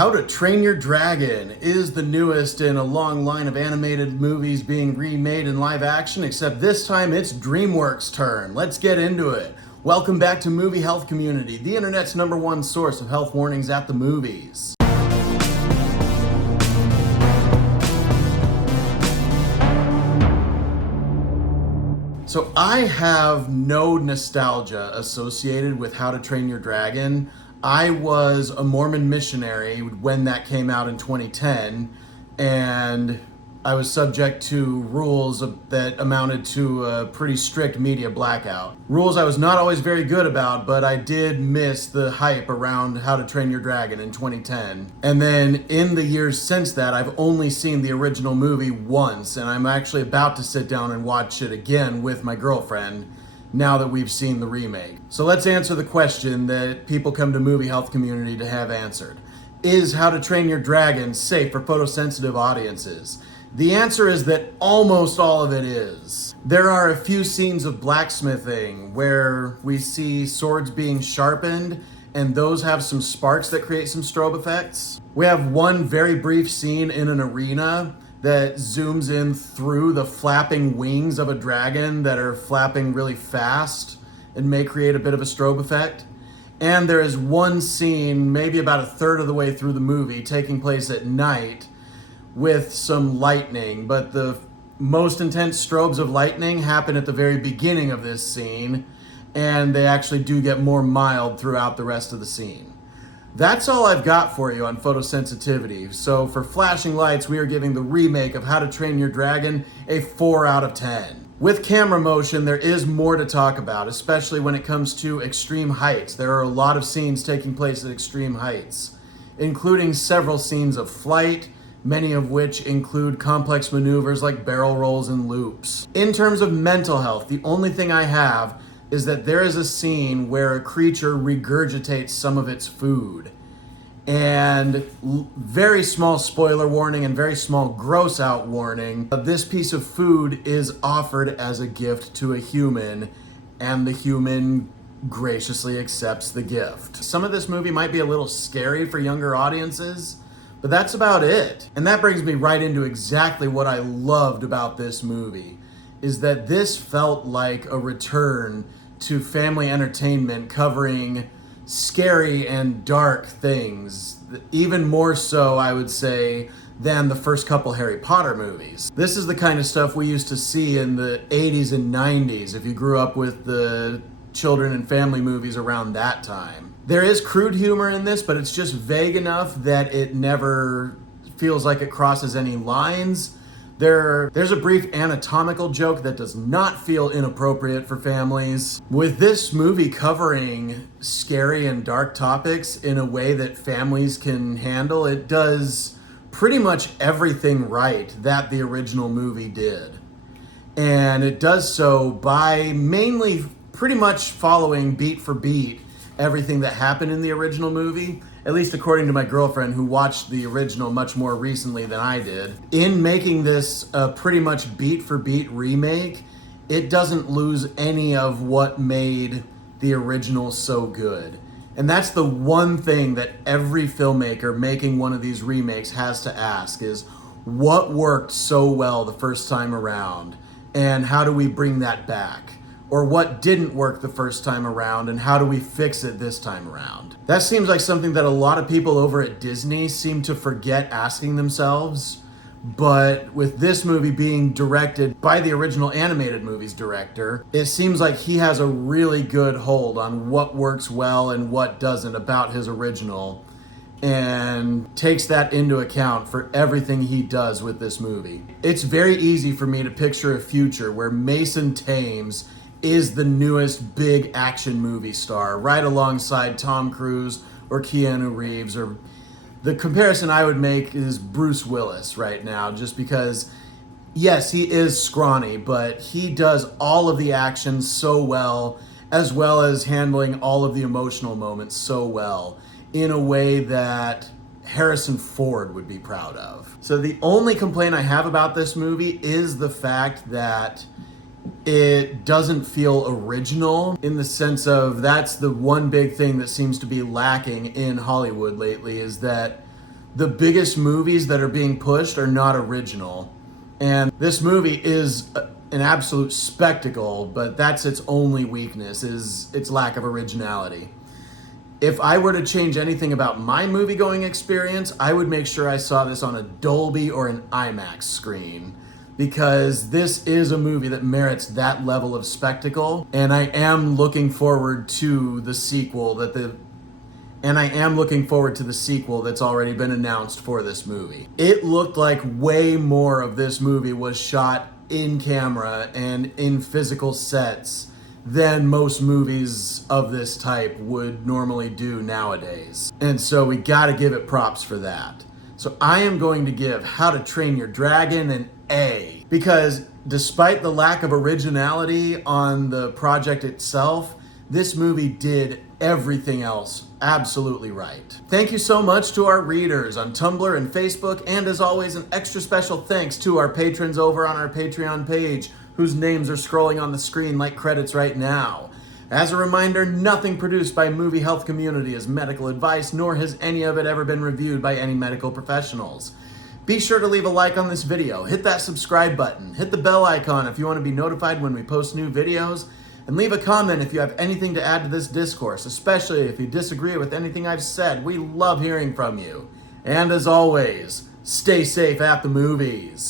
How to Train Your Dragon is the newest in a long line of animated movies being remade in live action, except this time it's DreamWorks' turn. Let's get into it. Welcome back to Movie Health Community, the internet's #1 source of health warnings at the movies. So I have no nostalgia associated with How to Train Your Dragon. I was a Mormon missionary when that came out in 2010, and I was subject to rules that amounted to a pretty strict media blackout. Rules I was not always very good about, but I did miss the hype around How to Train Your Dragon in 2010. And then in the years since that, I've only seen the original movie once, and I'm actually about to sit down and watch it again with my girlfriend now that we've seen the remake. So let's answer the question that people come to Movie Health Community to have answered. Is How to Train Your Dragon safe for photosensitive audiences? The answer is that almost all of it is. There are a few scenes of blacksmithing where we see swords being sharpened, and those have some sparks that create some strobe effects. We have one very brief scene in an arena that zooms in through the flapping wings of a dragon that are flapping really fast and may create a bit of a strobe effect. And there is one scene, maybe about a third of the way through the movie, taking place at night with some lightning, but the most intense strobes of lightning happen at the very beginning of this scene, and they actually do get more mild throughout the rest of the scene. That's all I've got for you on photosensitivity. So for flashing lights, we are giving the remake of How to Train Your Dragon a 4 out of 10. With camera motion, there is more to talk about, especially when it comes to extreme heights. There are a lot of scenes taking place at extreme heights, including several scenes of flight, many of which include complex maneuvers like barrel rolls and loops. In terms of mental health, the only thing I have is that there is a scene where a creature regurgitates some of its food. And very small spoiler warning and very small gross out warning, this piece of food is offered as a gift to a human, and the human graciously accepts the gift. Some of this movie might be a little scary for younger audiences, but that's about it. And that brings me right into exactly what I loved about this movie, is that this felt like a return to family entertainment covering scary and dark things, even more so, I would say, than the first couple Harry Potter movies. This is the kind of stuff we used to see in the 80s and 90s if you grew up with the children and family movies around that time. There is crude humor in this, but it's just vague enough that it never feels like it crosses any lines. There's a brief anatomical joke that does not feel inappropriate for families. With this movie covering scary and dark topics in a way that families can handle, it does pretty much everything right that the original movie did. And it does so by mainly pretty much following beat for beat everything that happened in the original movie, at least according to my girlfriend who watched the original much more recently than I did. In making this a pretty much beat for beat remake, it doesn't lose any of what made the original so good. And that's the one thing that every filmmaker making one of these remakes has to ask is, what worked so well the first time around, and how do we bring that back? Or what didn't work the first time around, and how do we fix it this time around? That seems like something that a lot of people over at Disney seem to forget asking themselves, but with this movie being directed by the original animated movie's director, it seems like he has a really good hold on what works well and what doesn't about his original, and takes that into account for everything he does with this movie. It's very easy for me to picture a future where Mason Thames is the newest big action movie star, right alongside Tom Cruise or Keanu Reeves, or the comparison I would make is Bruce Willis right now, just because, yes, he is scrawny, but he does all of the action so well as handling all of the emotional moments so well, in a way that Harrison Ford would be proud of. So the only complaint I have about this movie is the fact that it doesn't feel original, in the sense of that's the one big thing that seems to be lacking in Hollywood lately, is that the biggest movies that are being pushed are not original. And this movie is an absolute spectacle, but that's its only weakness, is its lack of originality. If I were to change anything about my movie-going experience, I would make sure I saw this on a Dolby or an IMAX screen, because this is a movie that merits that level of spectacle, and I am looking forward to the sequel that's already been announced for this movie. It looked like way more of this movie was shot in camera and in physical sets than most movies of this type would normally do nowadays. And so we gotta give it props for that. So I am going to give How to Train Your Dragon an A, because despite the lack of originality on the project itself, this movie did everything else absolutely right. Thank you so much to our readers on Tumblr and Facebook, and as always, an extra special thanks to our patrons over on our Patreon page, whose names are scrolling on the screen like credits right now. As a reminder, nothing produced by Movie Health Community is medical advice, nor has any of it ever been reviewed by any medical professionals. Be sure to leave a like on this video, hit that subscribe button, hit the bell icon if you want to be notified when we post new videos, and leave a comment if you have anything to add to this discourse, especially if you disagree with anything I've said. We love hearing from you. And as always, stay safe at the movies.